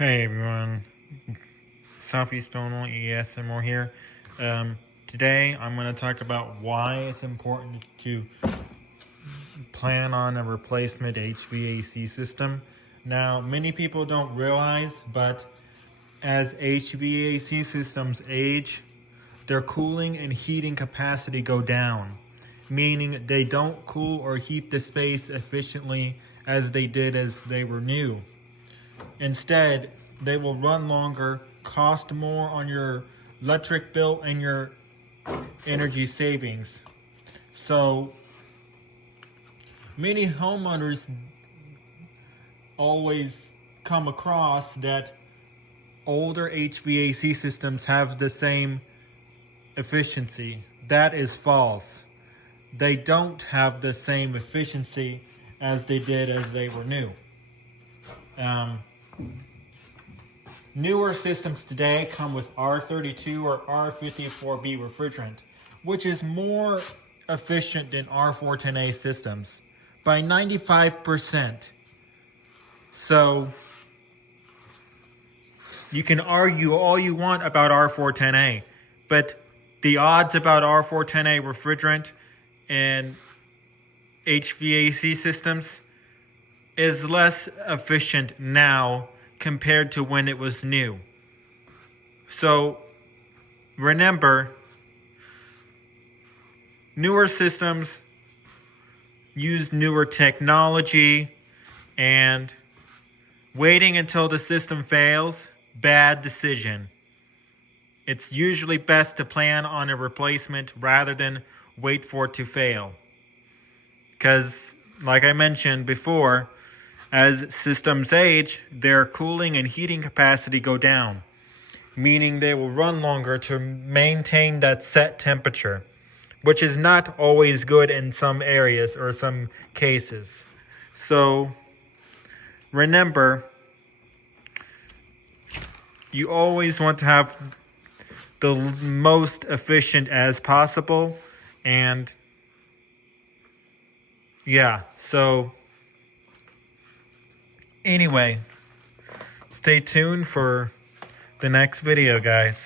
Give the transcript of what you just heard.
Hey everyone, Southeast Illinois ESMR here. Today I'm going to talk about why it's important to plan on a replacement HVAC system. Now, many people don't realize, but as HVAC systems age, their cooling and heating capacity go down, meaning they don't cool or heat the space efficiently as they did as they were new. Instead, they will run longer, cost more on your electric bill and your energy savings. So many homeowners always come across that older HVAC systems have the same efficiency. That is false. They don't have the same efficiency as they did as they were new. Newer systems today come with R32 or R54B refrigerant, which is more efficient than R410A systems by 95%. So you can argue all you want about R410A, but the odds about R410A refrigerant and HVAC systems is less efficient now compared to when it was new. So remember, newer systems use newer technology, and waiting until the system fails, bad decision. It's usually best to plan on a replacement rather than wait for it to fail. Because, like I mentioned before, as systems age, their cooling and heating capacity go down, meaning they will run longer to maintain that set temperature, which is not always good in some areas or some cases. So remember, you always want to have the most efficient as possible. And yeah, so anyway, stay tuned for the next video, guys.